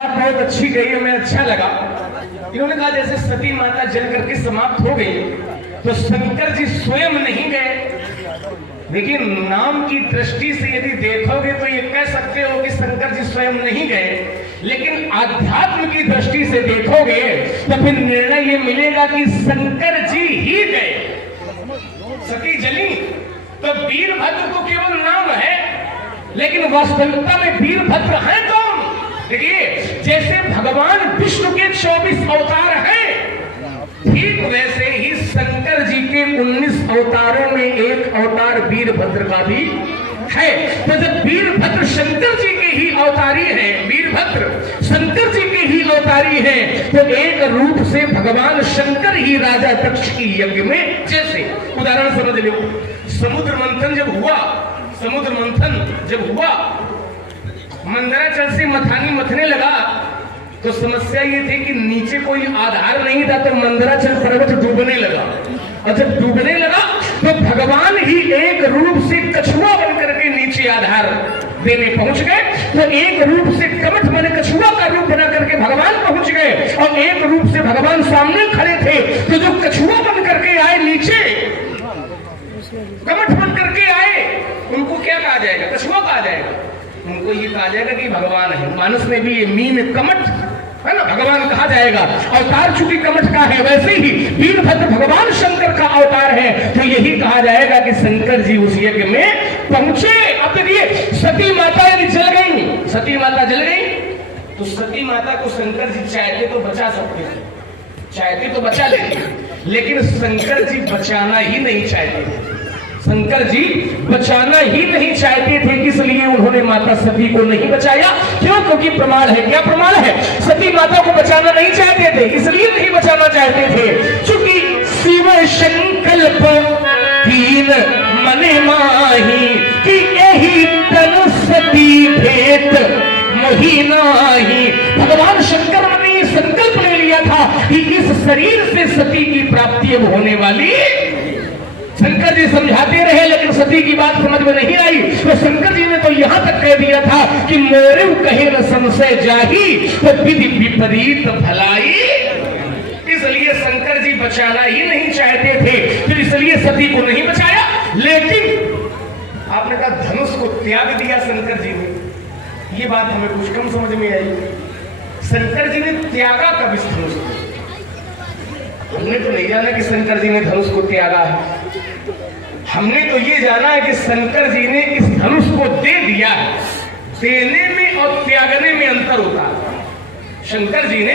बहुत अच्छी गई, हमें अच्छा लगा। इन्होंने कहा जैसे सती माता जल करके समाप्त हो गई तो शंकर जी स्वयं नहीं गए। लेकिन नाम की दृष्टि से यदि देखोगे तो ये कह सकते हो कि शंकर जी स्वयं नहीं गए, लेकिन आध्यात्म की दृष्टि से देखोगे तो फिर निर्णय ये मिलेगा कि शंकर जी ही गए। सती जली तो वीरभद्र तो केवल नाम है, लेकिन वास्तविकता में वीरभद्र है कौन? देखिए, जैसे भगवान विष्णु के 24 अवतार हैं, ठीक वैसे ही शंकर जी के 19 अवतारों में एक अवतार वीरभद्र का भी है। तो जब वीरभद्र शंकर जी के ही अवतारी है, वीरभद्र शंकर जी के ही अवतारी है, तो एक रूप से भगवान शंकर ही राजा दक्ष की यज्ञ में, जैसे उदाहरण समझ लो, समुद्र मंथन जब हुआ मंदराचल से मथानी मथने लगा तो समस्या ये थी कि नीचे कोई आधार नहीं था, तो मंदराचल पर्वत डूबने लगा। और जब डूबने लगा तो भगवान ही एक रूप से कछुआ बनकर के नीचे आधार देने पहुंच गए। तो एक रूप से कमठ बने कछुआ का रूप बना करके भगवान पहुंच गए, और एक रूप से भगवान सामने खड़े थे। तो जो कछुआ बन करके आए नीचे, कमठ बन करके आए, उनको क्या कहा जाएगा? कछुआ कहा जाएगा। उनको ये कहा जाएगा कि भगवान है। मानस में भी ये मीन कमठ है ना, भगवान कहा जाएगा। अवतार चूंकि कमठ का है, वैसे ही वीरभद्र भगवान शंकर का अवतार है, तो यही कहा जाएगा कि शंकर जी उस यज्ञ में पहुंचे। अब देखिए, सती माता यदि जल गई, सती माता जल गई, तो सती माता को शंकर जी चाहते तो बचा सकते थे, चाहते तो बचा लेते, लेकिन शंकर जी बचाना ही नहीं चाहते थे। शंकर जी बचाना ही नहीं चाहते थे, इसलिए उन्होंने माता सती को नहीं बचाया। क्यों? क्योंकि प्रमाण है। क्या प्रमाण है? सती माता को बचाना नहीं चाहते थे, इसलिए नहीं बचाना चाहते थे क्योंकि शिव संकल्प हीन मने माही कि यही तन सती भेद मोही नाही। भगवान शंकर ने संकल्प ले लिया था कि इस शरीर से सती की प्राप्ति अब होने वाली। शंकर जी समझाते रहे, लेकिन सती की बात समझ में नहीं आई। तो शंकर जी ने तो यहां तक कह दिया था कि मोरे कहे न संशय जाही तो विधि विपरीत भलाई। इसलिए शंकर जी बचाना ही नहीं चाहते थे, फिर इसलिए सती को नहीं बचाया। लेकिन आपने कहा धनुष को त्याग दिया शंकर जी ने, ये बात हमें कुछ कम समझ में आई। शंकर जी ने त्यागा कब इस धनुष को? हमने तो नहीं जाना कि शंकर जी ने धनुष को त्यागा है। हमने तो ये जाना है कि शंकर जी ने इस धनुष को दे दिया है। देने में और त्यागने में अंतर होता है। शंकर जी ने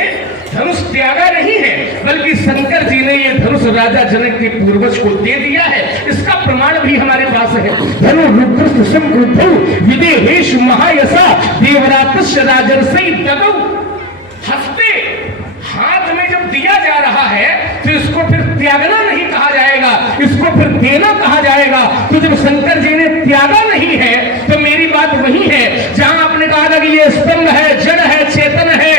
धनुष त्यागा नहीं है, बल्कि शंकर जी ने ये धनुष राजा जनक के पूर्वज को दे दिया है। इसका प्रमाण भी हमारे पास है। धनु रुद्र संक्रुद्धौ विदेहेश महायसा देवरातस्य राजर्षि दगौ। हस्ते हाथ में जब दिया जा रहा है तो इसको फिर त्यागना नहीं कहा जाएगा, इसको फिर देना कहा जाएगा। तो जब शंकर जी ने त्यागा नहीं है तो मेरी बात वही है जहां आपने कहा था कि ये स्तंभ है, जड़ है, चेतन है,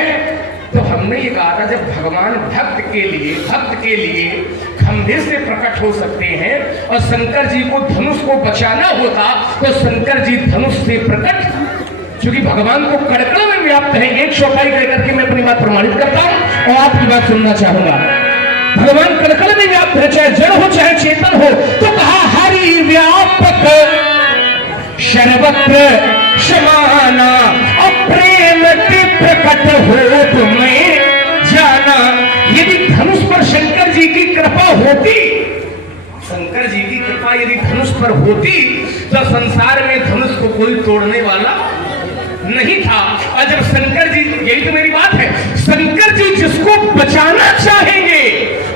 तो हमने ये कहा था जब भगवान भक्त के लिए खंभे से प्रकट हो सकते हैं और शंकर जी को धनुष को बचाना होता तो शंकर जी धनुष से प्रकट, क्योंकि भगवान को कड़कड़ में व्याप्त है। एक चौपाई कहकर के मैं अपनी बात प्रमाणित करता हूं और आपकी बात सुनना चाहूंगा। भगवान कड़कड़ में व्याप्त है, चाहे जड़ हो चाहे चेतन हो। तो कहा हरि व्यापक सर्वत्र समाना और प्रेम के प्रकट हो तुम्हें जाना। यदि धनुष पर शंकर जी की कृपा होती, शंकर जी की कृपा यदि धनुष पर होती तो संसार में धनुष को कोई तोड़ने वाला नहीं था। और जब शंकर जी, यही तो मेरी बात है, शंकर जी जिसको बचाना चाहेंगे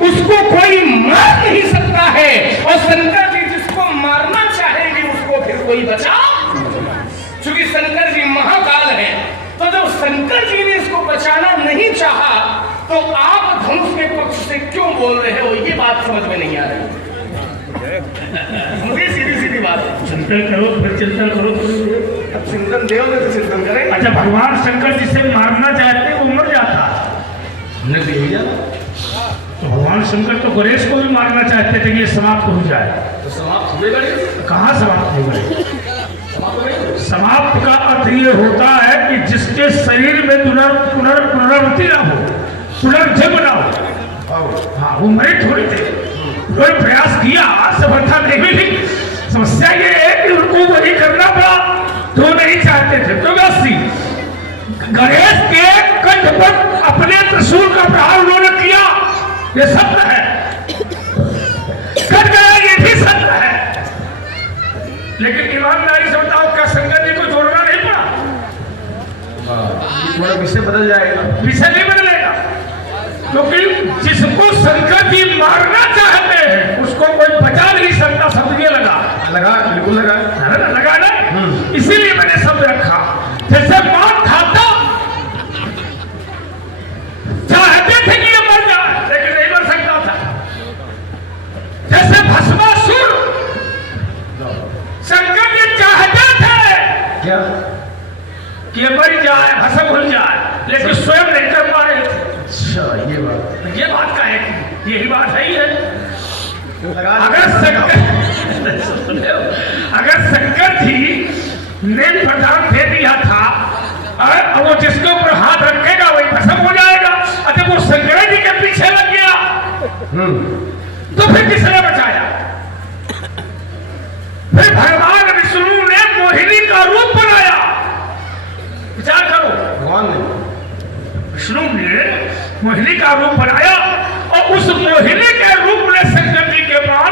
उसको कोई मार नहीं सकता है, और शंकर जी जिसको मारना चाहेंगे उसको फिर कोई बचा, क्योंकि शंकर जी महाकाल है। तो जब शंकर जी ने इसको बचाना नहीं चाहा तो आप धनुष के पक्ष से क्यों बोल रहे हो? ये बात समझ में नहीं आ रही मुझे। सीधी बात है, चिंतन करो, फिर चिंतन करो। अब चिंतन देव में तो चिंतन करें। अच्छा, भगवान शंकर जिसे मारना चाहते वो मर जाता, हमने तो यही जाना। तो भगवान शंकर तो गणेश को भी मारना चाहते थे कि ये समाप्त हो जाए, तो समाप्त हुए गणेश? कहाँ समाप्त हो गए? समाप्त समाप्त का अर्थ ये होता है कि जिसके शरीर में पुनरावृत्ति ना हो, पुनर्जन्म ना हो। हाँ, वो मरे थोड़ी थे, उन्होंने प्रयास किया, सफलता नहीं मिली। समस्या ये है कि उनको वही करना पड़ा तो नहीं चाहते थे। तो वैसी गणेश के कंठ पर अपने त्रिशूल का प्रहार उन्होंने किया, ये सत्य है, कट गया, ये भी सत्य है। लेकिन ईमानदारी से बताओ, क्या शंकर जी को जोड़ना नहीं पड़ा? थोड़ा विषय बदल जाएगा। विषय नहीं बदलेगा, क्योंकि जिसको शंकर जी मारना चाहते हैं उसको कोई बचा नहीं सकता। शब्द ये लगा, बिल्कुल लगा ना, इसीलिए मैंने शब्द रखा। जैसे मान खाता चाहते थे कि ये मर जाए, लेकिन नहीं मर सकता था। जैसे भस्मासुर शंकर जी चाहते थे क्या कि मर जाए, भस्म हो जाए, लेकिन स्वयं नहीं कर पा रहे थे। अच्छा, ये बात का है कि यही बात है ही है। अगर शंकर जी ने वरदान दे दिया था और वो जिसके ऊपर हाथ रखेगा वही भस्म हो जाएगा, अच्छा वो शंकर जी के पीछे लग गया तो फिर किसने बचाया? फिर भगवान विष्णु ने मोहिनी का रूप बनाया। विचार करो, भगवान ने विष्णु ने मोहिनी का रूप बनाया और उस मोहिनी के रूप में शंकर जी के प्राण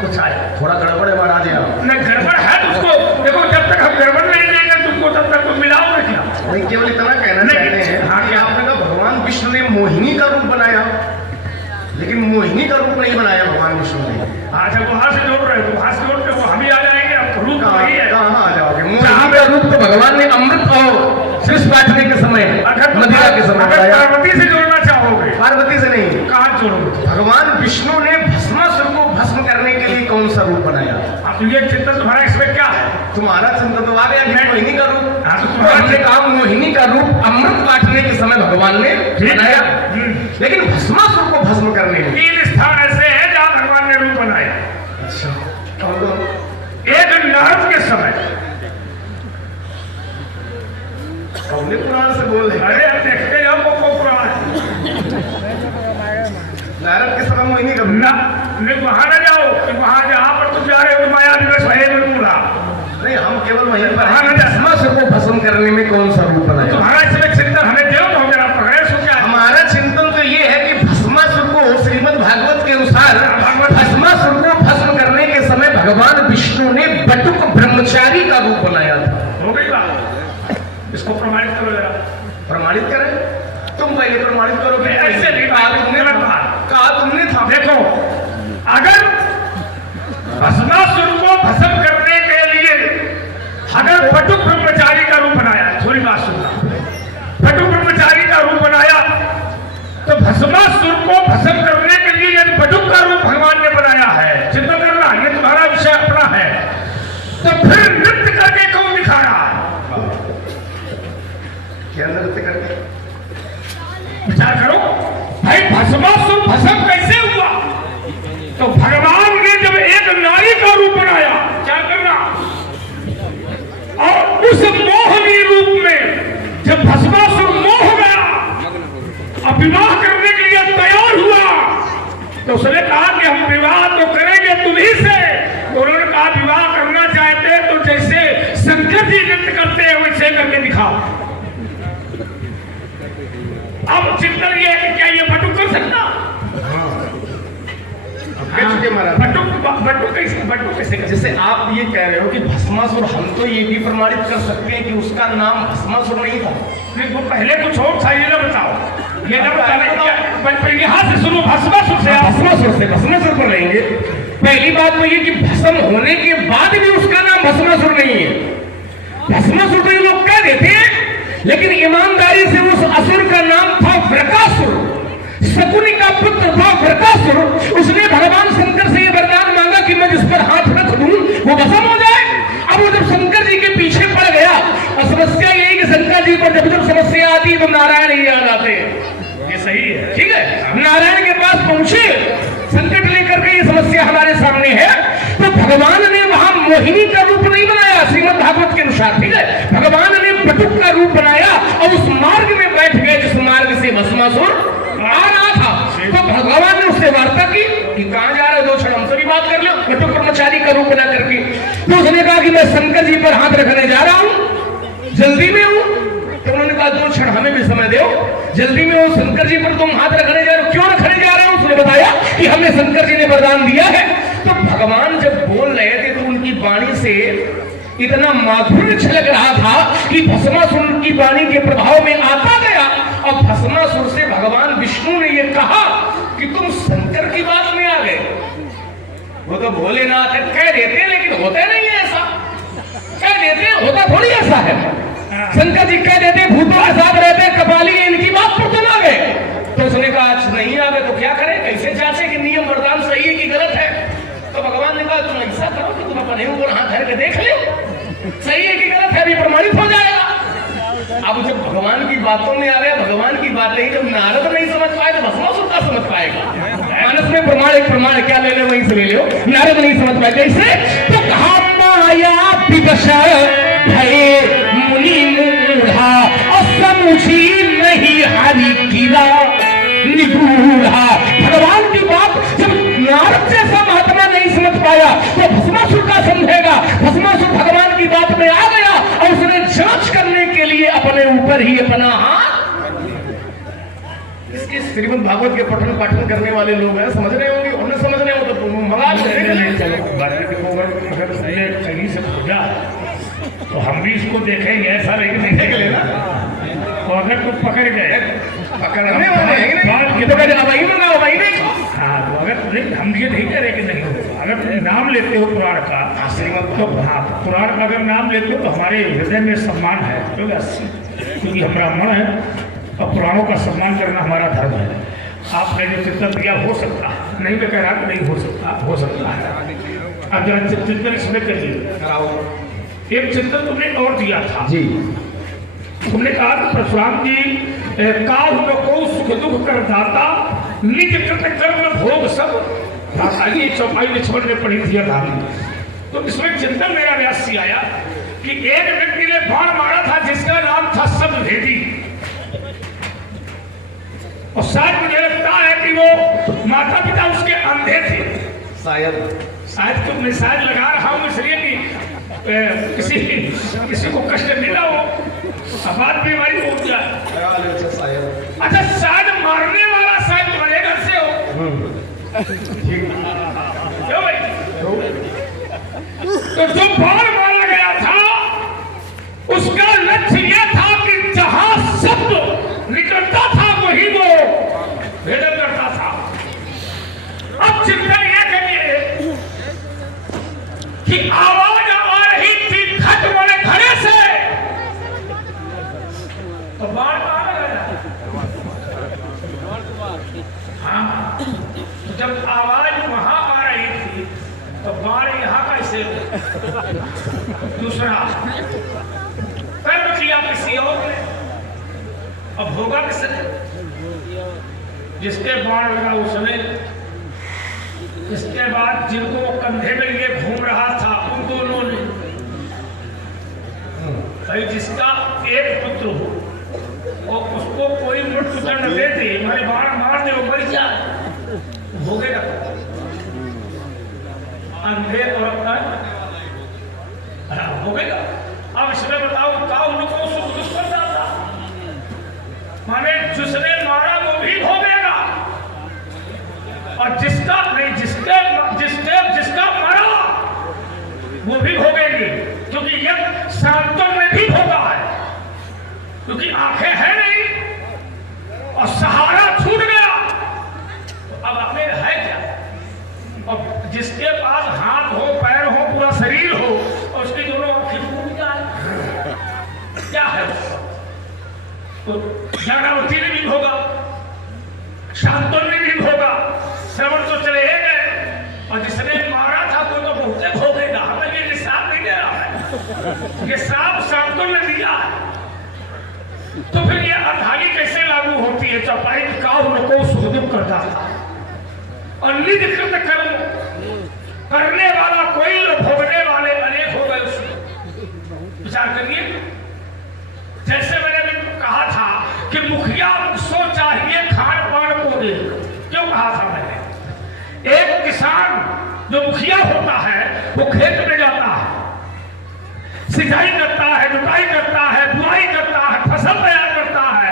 बचाया। थोड़ा गड़बड़ है महाराज यहाँ। न गड़बड़ है तो उसको देखो, जब तक हम गड़बड़ नहीं देंगे तुमको तब तक मिलाओगे क्या? नहीं, केवल इतना कहना चाहते हैं कि आपने कहा भगवान विष्णु ने मोहिनी का रूप बनाया, लेकिन मोहिनी का रूप नहीं बनाया भगवान विष्णु ने। अच्छा, वहां से जोड़ रहे हो, वहां से जोड़ के हम ही आ जाएंगे। अब रूप वही है, कहाँ आ जाओगे? मोहिनी का रूप तो भगवान ने अमृत और शीश बांटने के समय, मदिरा के समय। अगर पार्वती से जोड़ना चाहोगे, पार्वती से नहीं, कहाँ जोड़ोगे? भगवान विष्णु ने भस्मासुर को भस्म करने के लिए कौन सा रूप बनाया? अब ये चिंतन तुम्हारा इसमें क्या है? तुम्हारा चिंतन तो आ गया मोहिनी का रूप। हाँ, तो तुम्हारे काम मोहिनी का रूप अमृत बांटने के समय भगवान ने बनाया, लेकिन भस्मासुर को भस्म करने में 3 स्थान ऐसे हैं जहाँ भगवान ने रूप बनाया। अच्छा, एक नारद के समय, कौन पुराण से बोल रहे? अरे अब देखते जाओ को पुराण है। नारद के समय मोहिनी का वहां न जाओ, वहां जहाँ पर तुम जा रहे हो माया दिवस नहीं, हम केवल वहीं पर भस्मासुर को भस्म करने में कौन सा रूप बनाया? तुम्हारा इसमें चिंतन हमें दो तो जरा पकड़े सो क्या? हमारा चिंतन तो ये है कि भस्मासुर को श्रीमद् भागवत के अनुसार भस्मासुर को भस्म करने के समय भगवान विष्णु ने बटुक ब्रह्मचारी का रूप बनाया था। हो गई बात, इसको प्रमाणित करो जरा। प्रमाणित करें? तुम पहले प्रमाणित करो कि ऐसे नहीं कहा तुमने था। देखो, अगर भस्मासुर को भस्म करने के लिए अगर बटुक ब्रह्मचारी का रूप बनाया, थोड़ी बात सुनना, बटुक ब्रह्मचारी का रूप बनाया तो भस्मासुर को भस्म करने के लिए यदि बटुक का रूप भगवान ने बनाया है, चिंता करना, ये तुम्हारा विषय अपना है, तो फिर नृत्य करके कौन दिखाया? क्या नृत्य करके? विचार करो भाई, भस्मासुर भस्म कैसे हुआ? तो भगवान ने जब एक नारी का रूप बनाया, क्या करना, और उस मोहनी रूप में जब भस्मासुर मोह गया और विवाह करने के लिए तैयार हुआ, तो उसने कहा कि हम विवाह तो करेंगे तुम्ही से। तो उन्होंने कहा विवाह करना चाहते हैं तो जैसे शंकर जी नृत्य करते हैं वैसे करके दिखाओ। अब चिंतन ये है कि क्या ये बटुक कर सकता? बटुक कैसे? जैसे आप ये कह रहे हो कि भस्मासुर, हम तो ये भी प्रमाणित कर सकते हैं कि उसका नाम भस्मासुर नहीं था। वो पहले कुछ और था, ये ना बताओ, ये ना बताओ, यहाँ से शुरू भस्मासुर से, भस्मासुर पर रहेंगे। पहली बात तो ये कि भस्म होने के बाद भी उसका नाम भस्मासुर नहीं है। भस्मासुर तो ये लोग कह देते हैं, लेकिन ईमानदारी से उस असुर का नाम था वृकासुर। शकुनी का पुत्र था वृकासुर। उसने भगवान शंकर से ये वरदान मांगा कि मैं जिस पर हाथ रख दूं वो भस्म हो जाए। अब वो जब शंकर जी के पीछे पड़ गया, और समस्या यही कि शंकर जी पर जब जब समस्या आती तो नारायण ही याद आते हैं। ये सही है, ठीक है। नारायण के पास पहुंचे, संकट लेकर के ये समस्या हमारे सामने है, तो भगवान ने वहां मोहिनी का रूप नहीं बनाया श्रीमद् भागवत के अनुसार, ठीक है। भगवान ने बटुक का रूप बनाया और उस मार्ग में बैठ गए जिस मार्ग से भस्मासुर आ रहा था। तो भगवान ने उससे वार्ता की कि कहां जा रहे हो, 2 क्षण हमसे भी बात कर लो, बटुक ब्रह्मचारी का रूप बना करके। तो उसने कहा कि मैं शंकर जी पर हाथ रखने जा रहा हूं, जल्दी में हूं। तो उन्होंने कहा 2 क्षण हमें भी समय दो, जल्दी में हूं, शंकर जी पर तुम हाथ रखने जा रहे हो, क्यों रखने जा रहे हो? उसने बताया कि हमें शंकर जी ने वरदान दिया है। तो भगवान जब बोल रहे थे तो उनकी वाणी से इतना माधुर्य छलक रहा था कि भस्मासुर की वाणी के प्रभाव में आता गया। और भस्मासुर से भगवान विष्णु ने यह कहा कि तुम शंकर की बात में आ गए। वो तो भोलेनाथ है, कह देते लेकिन होता नहीं है ऐसा, कह देते होता थोड़ी ऐसा है। शंकर जी कह देते भूतों के साथ रहते, कपाली इनकी बात पर तो ना गए। तो उसने कहा नहीं आ गए तो क्या करें, कैसे जांचे कि नियम वरदान सही है कि गलत है? तो भगवान ने कहा तुम ऐसा करो कि तुम अपने ऊपर हाथ धर के देख लो, सही है कि गलत है, अभी प्रमाणित हो जाएगा। अब जब भगवान की बातों में आ गया, भगवान की बातें जब नारद नहीं समझ पाए तो भस्मासुर का समझ पाएगा। मानस में प्रमाण क्या ले लो, वहीं से ले लो। नारद नहीं समझ पाए कैसे, तो कहा माया विवश भये मुनि मूढ़ा और समझी नहीं हरि कीड़ा निगूढ़ा। भगवान की बात जब नारद जैसा महात्मा नहीं समझ पाया तो भस्मासुर का समझेगा। भस्मासुर भगवान की बात में आ गया और उसने जांच करने के लिए अपने ऊपर ही अपना हाथ, इसके श्रीमद् भागवत के पठन पाठन करने वाले लोग हैं, समझ रहे होंगे, उन्हें समझ रहे हो तो मंगा सही से पूजा तो हम भी इसको देखेंगे, ऐसा नहीं देख लेना। तो अगर तुम पकड़ गए, पकड़ने वाले हाँ, तो अगर हम ये नहीं कह रहे कि नहीं होगा, अगर तुम नाम लेते हो पुराण का, तो हाँ, पुराण का अगर नाम लेते हो तो हमारे हृदय में सम्मान है, क्योंकि हम ब्राह्मण हैं और पुराणों का सम्मान करना हमारा धर्म है। आपने जो चिंतन किया हो सकता है, नहीं मैं कह रहा नहीं हो सकता है। अब जरा चिंतन इसमें करिए। एक चिंतन तुमने और दिया था जी, तुमने कहा कि परशुराम जी काहु न को सुख दुख कर दाता, निज कृत कर्म भोग सब दाता। ये चौपाई में छोड़ में पड़ी थी धामी। तो इसमें चिंतन मेरा व्यास आया कि एक व्यक्ति ने बाण मारा था जिसका नाम था सबभेदी, और शायद मुझे लगता है कि वो माता पिता उसके अंधे थे, शायद तो मैं शायद लगा रहा हूँ इसलिए कि किसी को कष्ट मिला हो, बात बीमारी हो जाए। अच्छा, शायद मारने वाला शायद तुम्हारे घर से हो, क्यों भाई? तो जो बाण मारा गया था उसका लक्ष्य यह था कि जहां शब्द निकलता था वही वो भेदन करता था। अब चिंतन यह करिए कि आवाज आ रही थी खट वाले घड़े से, तो बाण कहां लगा? हाँ, जब आवाज वहां आ रही थी तो बाण यहां कैसे? दूसरा कर्म किया किसी और ने, अब होगा किसने? जिसके बाण लगा उसने। इसके बाद जिनको वो कंधे में लिए घूम रहा था उन दोनों ने, भाई जिसका एक पुत्र हो और उसको कोई मृत्यु दंड दे दे, हमारे बाण मार दे, वो मर जाए, भोगेगा अंधे और भोगेगा। अब इसमें बताओ काहु को सुख दुख कर जाता, माने जिसने मारा वो भी भोगेगा और जिसका नहीं जिसका मरा वो भी भोगेगी, क्योंकि यह शांतों में भी भोगा है, क्योंकि आंखें हैं नहीं और सहारा छूट गया, तो अब अपने है क्या? और जिसके पास हाथ हो, पैर हो, पूरा शरीर हो और उसकी दोनों आंखें टूट जाए, क्या है? तो ज्ञानावती ने भी भोगा, शांतों ने भी भोगा, श्रवण तो चले गए, और जिसने मारा था वो तो बहुते भोगेगा। हमें ये श्राप नहीं दे रहा है, ये श्राप शांतों ने दिया है। तो फिर ये अर्थाली कैसे लागू होती है? चौपाई काहु न को सुख दुख करता था और निज कृत कर्म करने वाला कोई, भोगने वाले जो मुखिया होता है वो खेत में जाता है, सिंचाई करता है, जुताई करता है, बुआई करता है, फसल तैयार करता है,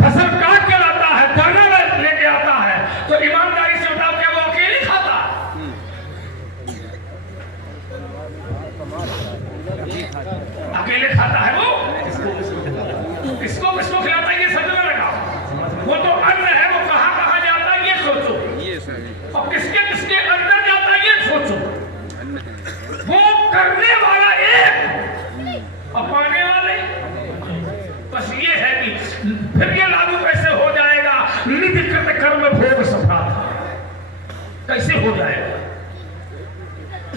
फसल काट के लाता है, दाना लेके आता है। तो ईमानदारी से बताओ क्या वो अकेले खाता? अकेले खाता है वो? किसको किसको खिलाता है ये समझ में लगा। वो तो अन्न है, वो कहाँ कहाँ जाता है ये सोचो, और किसके किसके अंदर जाता है ये सोचो। वो करने वाला एक और पाने वाले। बस ये है कि फिर ये लागू कैसे हो जाएगा, निधि कृत कर्म भोग सफा कैसे हो जाएगा।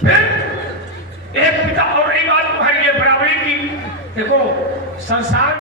फिर एक पिता, और एक बात है ये बराबरी की, देखो संसार